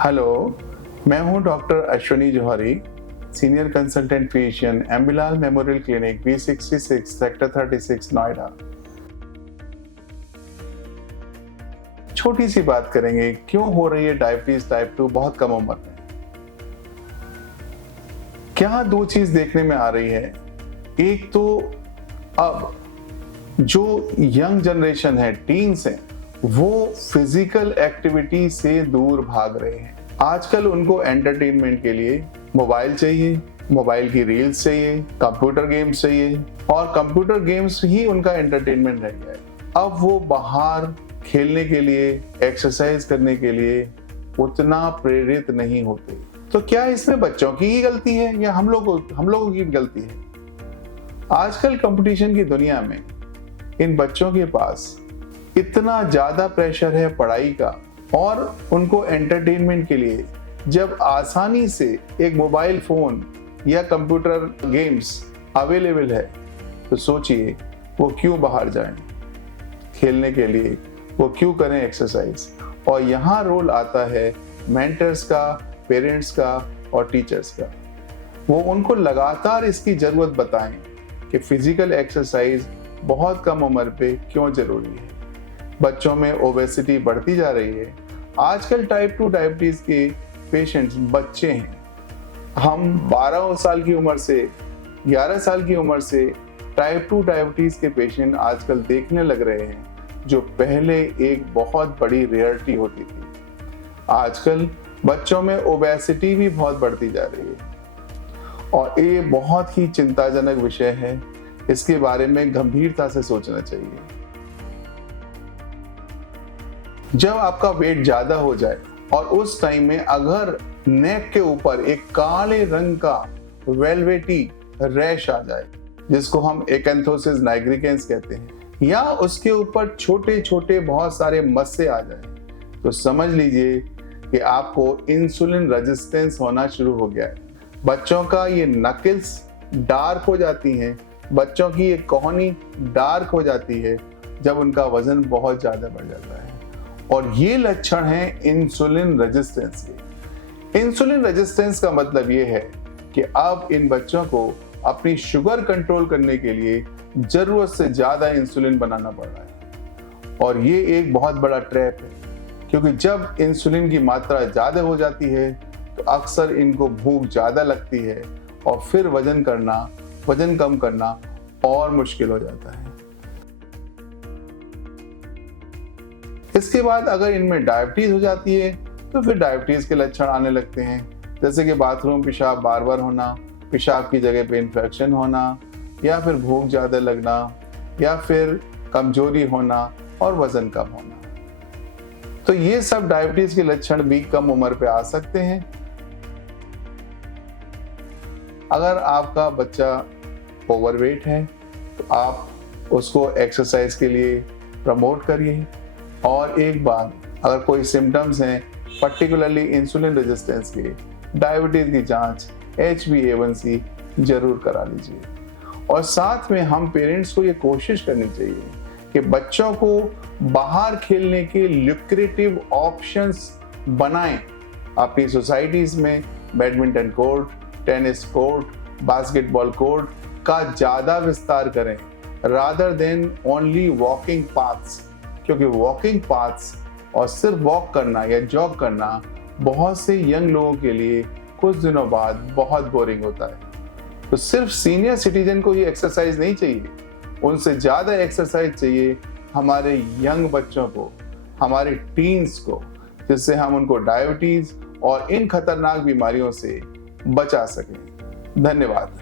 Hello, मैं हूं doctor Ashwini Jauhari, senior consultant physician, Ambilal memorial clinic, B66 sector 36 Noida. छोटी सी बात करेंगे, क्यों हो रही है डायबिटीज टाइप 2 बहुत कम उम्र में। क्या दो चीज देखने में आ रही है। एक तो अब जो यंग जनरेशन है, टीन्स हैं, वो फिजिकल एक्टिविटी से दूर भाग रहे हैं। आजकल उनको एंटरटेनमेंट के लिए मोबाइल चाहिए, मोबाइल की रील्स चाहिए, कंप्यूटर गेम्स चाहिए और कंप्यूटर गेम्स ही उनका एंटरटेनमेंट रह गया है। अब वो बाहर खेलने के लिए, एक्सरसाइज करने के लिए उतना प्रेरित नहीं होते। तो क्या इसमें बच्चों की ही गलती है या हम लोगों की गलती है? आजकल कंपटीशन की दुनिया में इन बच्चों के पास इतना ज्यादा प्रेशर है पढ़ाई का और उनको एंटरटेनमेंट के लिए जब आसानी से एक मोबाइल फोन या कंप्यूटर गेम्स अवेलेबल है, तो सोचिए वो क्यों बाहर जाएं खेलने के लिए, वो क्यों करें एक्सरसाइज। और यहाँ रोल आता है मेंटर्स का, पेरेंट्स का और टीचर्स का। वो उनको लगातार इसकी जरूरत बताएं कि फिजिकल एक्सरसाइज बहुत कम उम्र पे क्यों जरूरी है। बच्चों में ओबेसिटी बढ़ती जा रही है। आजकल टाइप 2 डायबिटीज के पेशेंट्स बच्चे हैं। हम 12 साल की उम्र से 11 साल की उम्र से टाइप 2 डायबिटीज के पेशेंट आजकल देखने लग रहे हैं, जो पहले एक बहुत बड़ी रेयरिटी होती थी। आजकल बच्चों में ओबेसिटी भी बहुत बढ़ती जा रही है और ये बहुत ही चिंताजनक विषय है। इसके बारे में गंभीरता से सोचना चाहिए। जब आपका वेट ज्यादा हो जाए और उस टाइम में अगर नेक के ऊपर एक काले रंग का वेलवेटी रैश आ जाए, जिसको हम एकैंथोसिस नाइग्रिकेंस कहते हैं, या उसके ऊपर छोटे छोटे बहुत सारे मस्से आ जाए, तो समझ लीजिए कि आपको इंसुलिन रेजिस्टेंस होना शुरू हो गया है। बच्चों का ये नकल्स डार्क हो जाती हैं, बच्चों की ये कोहनी डार्क हो जाती है जब उनका वजन बहुत ज्यादा बढ़ जाता है। और ये लक्षण है इंसुलिन रेजिस्टेंस के। इंसुलिन रेजिस्टेंस का मतलब ये है कि अब इन बच्चों को अपनी शुगर कंट्रोल करने के लिए जरूरत से ज्यादा इंसुलिन बनाना पड़ रहा है। और ये एक बहुत बड़ा ट्रैप है, क्योंकि जब इंसुलिन की मात्रा ज्यादा हो जाती है तो अक्सर इनको भूख ज्यादा लगती है और फिर वजन कम करना और मुश्किल हो जाता है। इसके बाद अगर इनमें डायबिटीज हो जाती है तो फिर डायबिटीज के लक्षण आने लगते हैं, जैसे कि बाथरूम पेशाब बार बार होना, पेशाब की जगह पे इन्फेक्शन होना, या फिर भूख ज्यादा लगना, या फिर कमजोरी होना और वजन कम होना। तो ये सब डायबिटीज के लक्षण भी कम उम्र पे आ सकते हैं। अगर आपका बच्चा ओवरवेट है तो आप उसको एक्सरसाइज के लिए प्रमोट करिए। और एक बात, अगर कोई सिम्टम्स हैं पर्टिकुलरली इंसुलिन रेजिस्टेंस के, डायबिटीज की जांच HbA1c जरूर करा लीजिए। और साथ में हम पेरेंट्स को ये कोशिश करनी चाहिए कि बच्चों को बाहर खेलने के ल्यूक्रेटिव ऑप्शंस बनाएं। अपनी सोसाइटीज में badminton court, tennis court, basketball court का ज्यादा विस्तार करें rather than only walking paths, क्योंकि वॉकिंग पाथ्स और सिर्फ वॉक करना या जॉग करना बहुत से यंग लोगों के लिए कुछ दिनों बाद बहुत बोरिंग होता है। तो सिर्फ सीनियर सिटीजन को ये एक्सरसाइज नहीं चाहिए, उनसे ज्यादा एक्सरसाइज चाहिए हमारे यंग बच्चों को, हमारे टीन्स को, जिससे हम उनको डायबिटीज और इन खतरनाक बीमारियों से बचा सकें। धन्यवाद।